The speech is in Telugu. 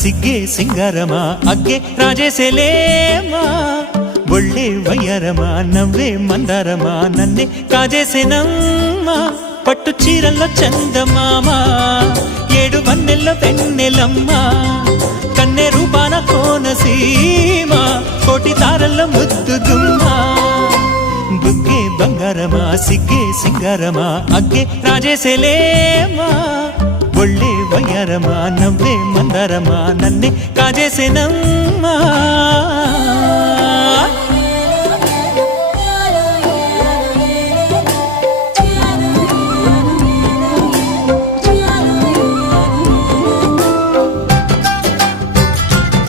సిగ్గే సింగారమా అగ్గే రాజేసేలేమా ఒళ్ళే వయ్యారమా నవ్వే మందారమా నన్నే కాజేసేనమ్మా పట్టు చీరల్లో చందమామా ఏడు వన్నెల్లో వెన్నెలమ్మా కన్నె రూపాన కోనసీమ కోటి తారల్లో ముద్దుదుమ్మా బుగ్గే బంగారమా సిగ్గే సింగారమా అగ్గే రాజేసేలేమా ఒళ్ళే వయ్యారమా నవ్వే మందారమా నన్నే కాజేసేనమ్మా